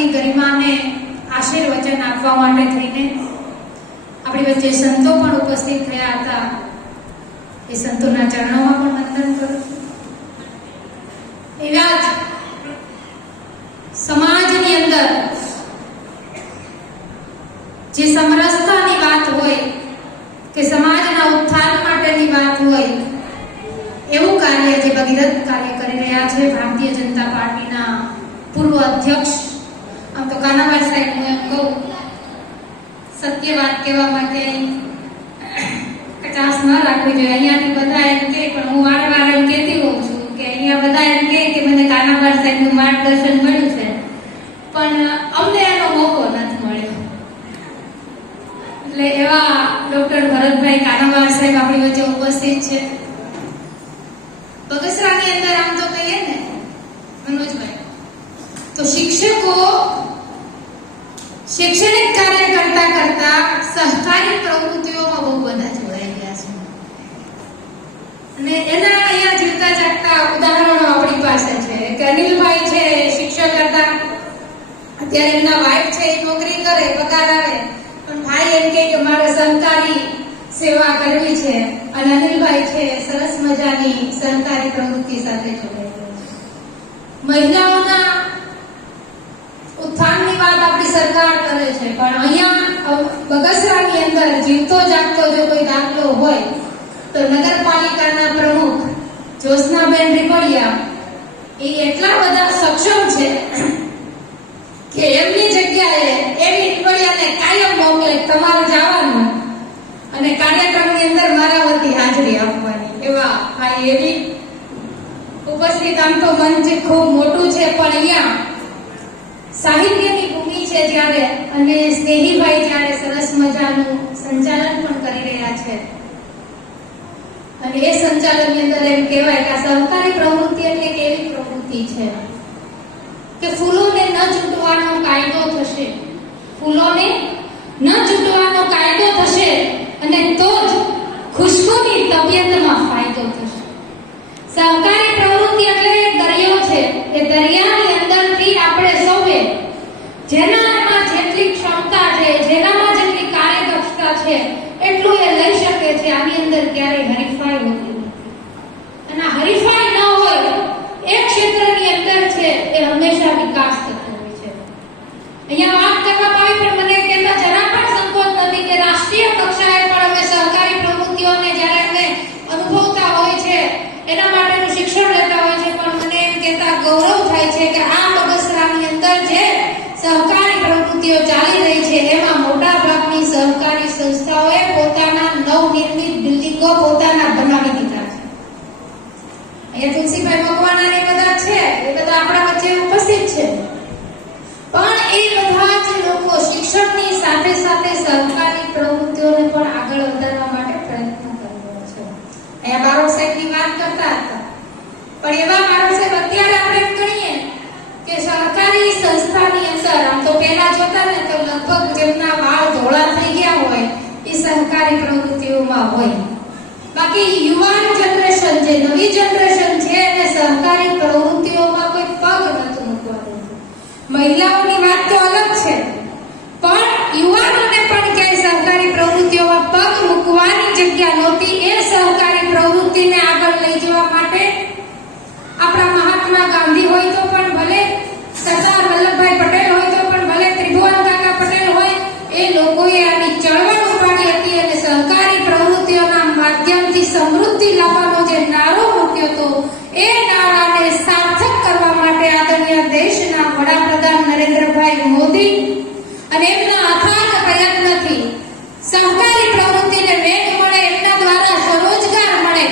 કાર્યક્રમની ગરિમાને આશીર્વચન આપવા માટે થઈને આપણી વચ્ચે સંતો પણ ઉપસ્થિત થયા હતા. એ સંતોના ચરણોમાં પણ વંદન કરું. એવા જ સમાજની અંદર જે સમરસતાની વાત હોય કે સમાજના ઉત્થાન માટેની વાત હોય, એવું કાર્ય જે ભગીરથ કાર્ય કરી રહ્યા છે, ભારતીય જનતા પાર્ટીના પૂર્વ અધ્યક્ષ તો કાનાબાર સાહેબ હું એમ કહું સત્ય વાત કહેવા માટે કચાસ ન રાખવી જોઈએ. અહીંયાથી બધા એમ કે પણ હું વાર વાર એમ કહેતી હોઉં છું કે અહીંયા બધા એમ કહે કે મને કાનાબાર સાહેબનું માર્ગદર્શન મળ્યું છે. પણ અમને એનો મોકો નથી મળ્યો. એટલે એવા ડોક્ટર ભરતભાઈ કાનાબાર સાહેબ આપણી વચ્ચે ઉપસ્થિત છે. બગસરાની અંદર આમ તો કહીએ ને, મનોજભાઈ, તો શિક્ષકો શૈક્ષણિક કાર્ય કરતા કરતા સહકારી પ્રવૃત્તિઓમાં બહુ બધા જોડાઈ ગયા છે. અને એના અહીંયા જીવતા જાગતા ઉદાહરણો આપણી પાસે છે. કે અનિલભાઈ છે શિક્ષક હતા અત્યારે એમના વાઇફ છે, એ નોકરી કરે, પગાર આવે. પણ ભાઈ એમ કે મારે સહકારી સેવા કરવી છે. અને અનિલભાઈ છે, સરસ મજાની સહકારી પ્રવૃત્તિ સાથે જોડાઈ ગયા મહિલાઓના ઉત્થાનની વાત આપણી કરે છે. પણ અહીંયા બગસરાની અંદર જીવતો જાગતો જો કોઈ દાખલો હોય, તો નગરપાલિકાના પ્રમુખ જ્યોત્સનાબેન રીપડિયા એ એટલા બધા સક્ષમ છે કે એમની જગ્યાએ એવી રીપડિયાને કાયમ મોકલે તમારે જવાનું અને કાર્યક્રમની અંદર મારા વતી હાજરી આપવાની. એવા ભાઈ એવી ઉપસ્થિત આમ તો મંચ ખૂબ મોટું છે, પણ અહીંયા સાહિત્યની જ્યારે અને સ્નેહીભાઈ જ્યારે સરસ મજાનું સંચાલન પણ કરી રહ્યા છે. અને એ સંચાલનની અંદર એમ કહેવાય કે આ સહકારી પ્રવૃત્તિ એટલે કેવી પ્રવૃત્તિ છે કે ફૂલોને ન ચૂંટવાનો કાયદો થશે. ફૂલોને ન ચૂંટવાનો કાયદો થશે અને તો છે. એટલું એ લઈ શકે છે, આની અંદર ક્યારેય હરીફાઈ હોતી નથી. અને હરીફાઈ ન હોય, એ ક્ષેત્રની અંદર છે, એ હંમેશા વિકાસ થતો હોય છે. અહીંયા વાત કરવામાં આવી પણ મને કહેતા જરા પણ સંકોચ નથી કે રાષ્ટ્રીય કક્ષાએ પણ અમે સહકારી પ્રવૃત્તિઓને જ્યારે અમે અનુભવતા હોય છે એના માટેનું શિક્ષણ લેતા હોય છે પણ મને એમ કહેતા ગૌરવ થાય છે કે આ બગસરાની અંદર જે સહકારી પ્રવૃત્તિઓ ચાલી રહી છે એમાં મોટા ભાગની સહકારી સંસ્થાઓએ પોતાના નવનિર્મિત બિલ્ડિંગો પોતાના બનાવી દીધા છે. અહીંયા તુલસીભાઈ મકવાના ને બધા છે, એ બધા આપણા વચ્ચે ઉપસ્થિત છે. પણ એ બધા જ લોકો શિક્ષણની સાથે સાથે સહકારી પ્રવૃત્તિઓને પણ આગળ વધારવા માટે પ્રયત્ન કરી રહ્યા છે. અહીંયા બારોટ સાહેબની વાત કરતા હતા. પણ એવા બારોટ અત્યારે આપણે એમ ગણીએ કે સહકારી સંસ્થાની અંદર આમ તો પહેલા જોતા ને તો લગભગ જેમના વાળ ધોળા થઈ ગયા હોય એ પ્રવૃત્તિઓમાં હોય. બાકી યુવાન જનરેશન જે નવી જનરેશન છે એને સહકારી પ્રવૃત્તિઓમાં કોઈ પગ નથી મૂકવા મહિલાઓની વાત તો અલગ છે. પણ યુવાનોને પણ ક્યાંય સહકારી પ્રવૃત્તિઓમાં પગ મૂકવાની જગ્યા નહોતી, એ સહકારી પ્રવૃત્તિને આગળ લઈ જવા માટે આપણા મહાત્મા ગાંધી હોય તો પણ ભલે સરદાર વલ્લભભાઈ પટેલ હોય તો પણ ભલે ત્રિભુવન કાકા પટેલ હોય એ લોકોએ આની ચળવળ ઉપાડી હતી અને સહકારી પ્રવૃત્તિઓના માધ્યમથી સમૃદ્ધિ લાવવાનો જે નારો મૂક્યો હતો એ નારાને સાર્થક કરવા માટે આદરણીય દેશના વડાપ્રધાન નરેન્દ્રભાઈ મોદી એમના અથાગ પ્રયત્નથી સહકારી પ્રવૃત્તિને વેગ મળે, એમના દ્વારા સ્વરોજગાર મળે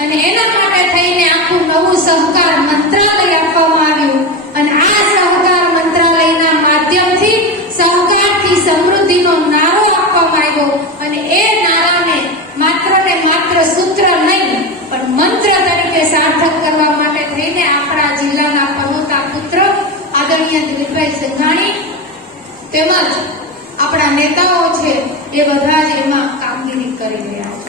અને એના માટે થઈને આખું નવું સહકાર મંત્રાલય આપવામાં આવ્યું. અને આ સહકાર મંત્રાલયના માધ્યમથી સહકારથી સમૃદ્ધિનો નારો આપવામાં આવ્યો. અને એ નારાને માત્ર માત્ર સૂત્ર નહીં, પણ મંત્ર તરીકે સાર્થક કરવા માટે થઈને આપણા જિલ્લાના પનોતા પુત્ર આદરણીય દિલીપભાઈ સંઘાણી તેમજ આપણા નેતાઓ છે એ બધા જ એમાં કામગીરી કરી રહ્યા છે.